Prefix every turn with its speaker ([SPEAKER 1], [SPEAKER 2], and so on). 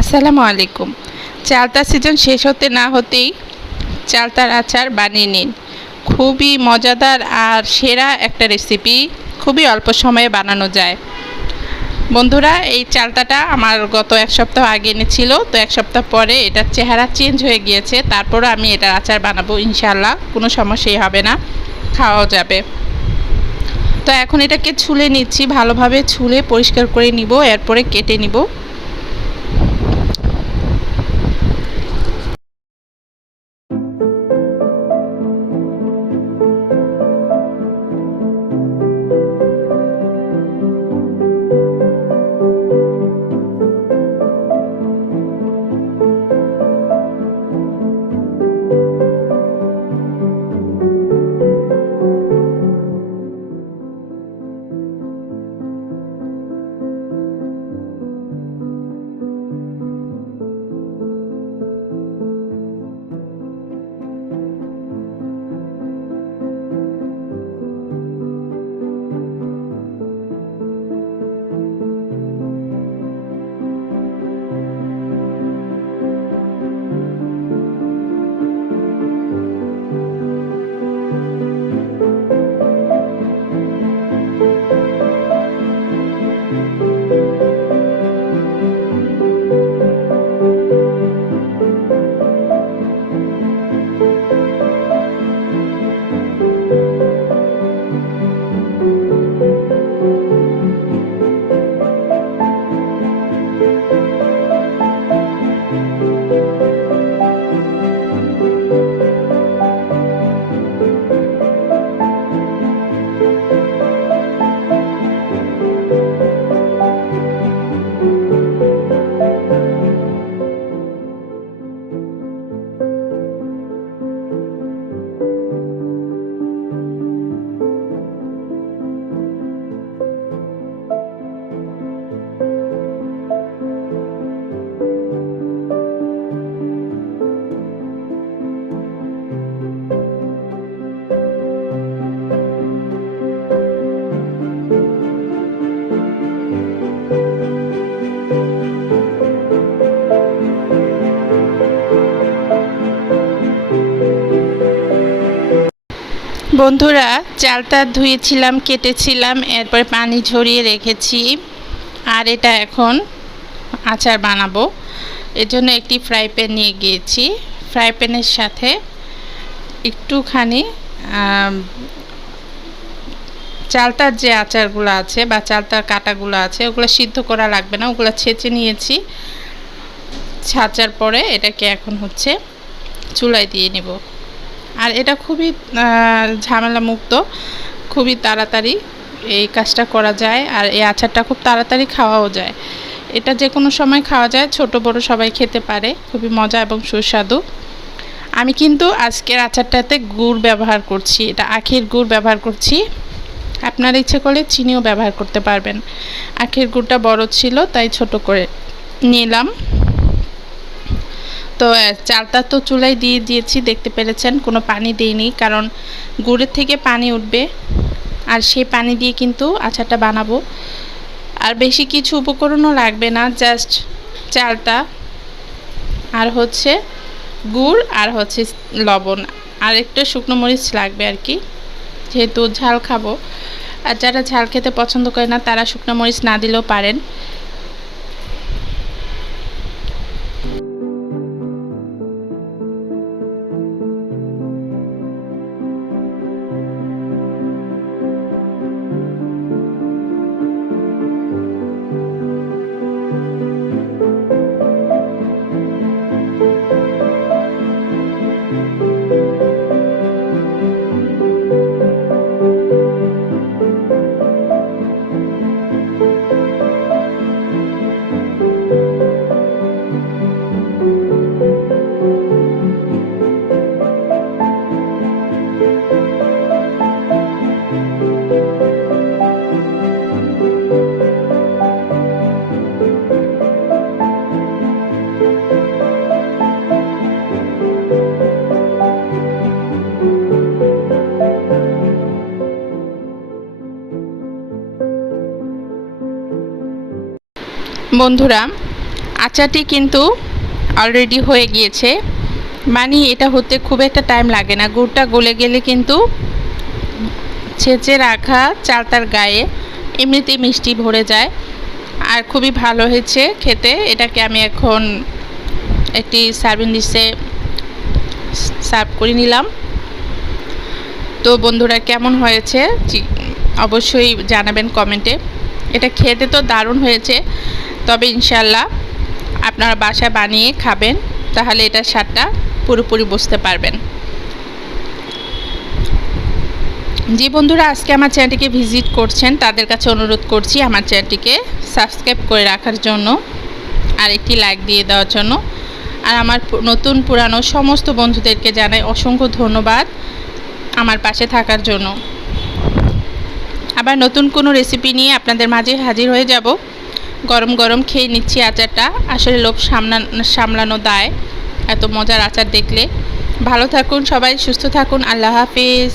[SPEAKER 1] আসসালামু আলাইকুম। চালতার সিজন শেষ হতে না হতেই চালতার আচার বানিয়ে নিন। খুবই মজাদার আর সেরা একটা রেসিপি খুবই অল্প সময়ে বানানো যায়। বন্ধুরা, এই চালতাটা আমার গত এক সপ্তাহ আগে এনেছিল, তো এক সপ্তাহ পরে এটার চেহারা চেঞ্জ হয়ে গিয়েছে। তারপরও আমি এটার আচার বানাবো ইনশাল্লাহ কোনো সমস্যাই হবে না, খাওয়াও যাবে। তো এখন এটাকে ছুলে নিচ্ছি, ভালোভাবে ছুলে পরিষ্কার করে নিব, এরপরে কেটে নিব। বন্ধুরা চালটা ধুয়েছিলাম কেটেছিলাম এরপরে পানি ঝরিয়ে রেখেছি। আর এটা এখন আচার বানাবো। এর জন্য একটি ফ্রাই প্যান নিয়ে গিয়েছি। ফ্রাই প্যানের সাথে একটুখানি আম, চালতার যে আচারগুলো আছে বা চালতার কাটাগুলো আছে ওগুলো সিদ্ধ করা লাগবে না। ওগুলো ছেঁচে নিয়েছি। ছাঁচার পরে এটাকে এখন হচ্ছে চুলায় দিয়ে নেব। আর এটা খুবই আহ, ঝামেলা মুক্ত খুবই তাড়াতাড়ি এই কাজটা করা যায় আর এই আচারটা খুব তাড়াতাড়ি খাওয়াও যায়। এটা যে কোনো সময় খাওয়া যায় ছোট বড় সবাই খেতে পারে খুবই মজা এবং সুস্বাদু। আমি কিন্তু আজকের আচারটাতে গুড় ব্যবহার করছি এটা আখের গুড় ব্যবহার করছি। আপনার ইচ্ছে করলে চিনিও ব্যবহার করতে পারবেন। আখের গুড়টা বড় ছিল তাই ছোট করে নিলাম। তো চালটা তো চুলায় দিয়ে দিয়েছি, দেখতে পেরেছেন, কোনো পানি দিইনি, কারণ গুড়ের থেকে পানি উঠবে, আর সেই পানি দিয়ে কিন্তু আচারটা বানাবো। আর বেশি কিছু উপকরণও লাগবে না, জাস্ট চালটা, আর হচ্ছে গুড়, আর হচ্ছে লবণ, আর একটু শুকনো মরিচ লাগবে আর কি, যেহেতু ঝাল খাব। আর যারা ঝাল খেতে পছন্দ করে না, তারা শুকনো মরিচ না দিলেও পারেন। বন্ধুরা আচাটি কিন্তু অলরেডি হয়ে গিয়েছে। মানে এটা হতে খুব একটা টাইম লাগে না। গুড়টা গলে গেলে কিন্তু ছেঁচে রাখা চালতার গায়ে এমনিতেই মিষ্টি ভরে যায়। আর খুবই ভালো হয়েছে খেতে। এটাকে আমি এখন একটি সার্ভিং ডিশে সার্ভ করে নিলাম। তো বন্ধুরা, কেমন হয়েছে? অবশ্যই জানাবেন কমেন্টে এটা খেতে তো দারুণ হয়েছে। তবে ইনশাল্লাহ আপনারা বাসায় বানিয়ে খাবেন, তাহলে এটার স্বাদটা পুরোপুরি বুঝতে পারবেন। যে বন্ধুরা আজকে আমার চ্যানেলটিকে ভিজিট করছেন, তাদের কাছে অনুরোধ করছি আমার চ্যানেলটিকে সাবস্ক্রাইব করে রাখার জন্য, আর একটি লাইক দিয়ে দেওয়ার জন্য। আর আমার নতুন, পুরানো সমস্ত বন্ধুদেরকে জানাই অসংখ্য ধন্যবাদ আমার পাশে থাকার জন্য। আবার নতুন কোনো রেসিপি নিয়ে আপনাদের মাঝে হাজির হয়ে যাব। গরম গরম খেয়ে নিচ্ছি আচারটা। আসলে লোভ সামলা সামলানো দায়। এত মজার আচার দেখলে। ভালো থাকুন সবাই, সুস্থ থাকুন। আল্লাহ হাফিজ।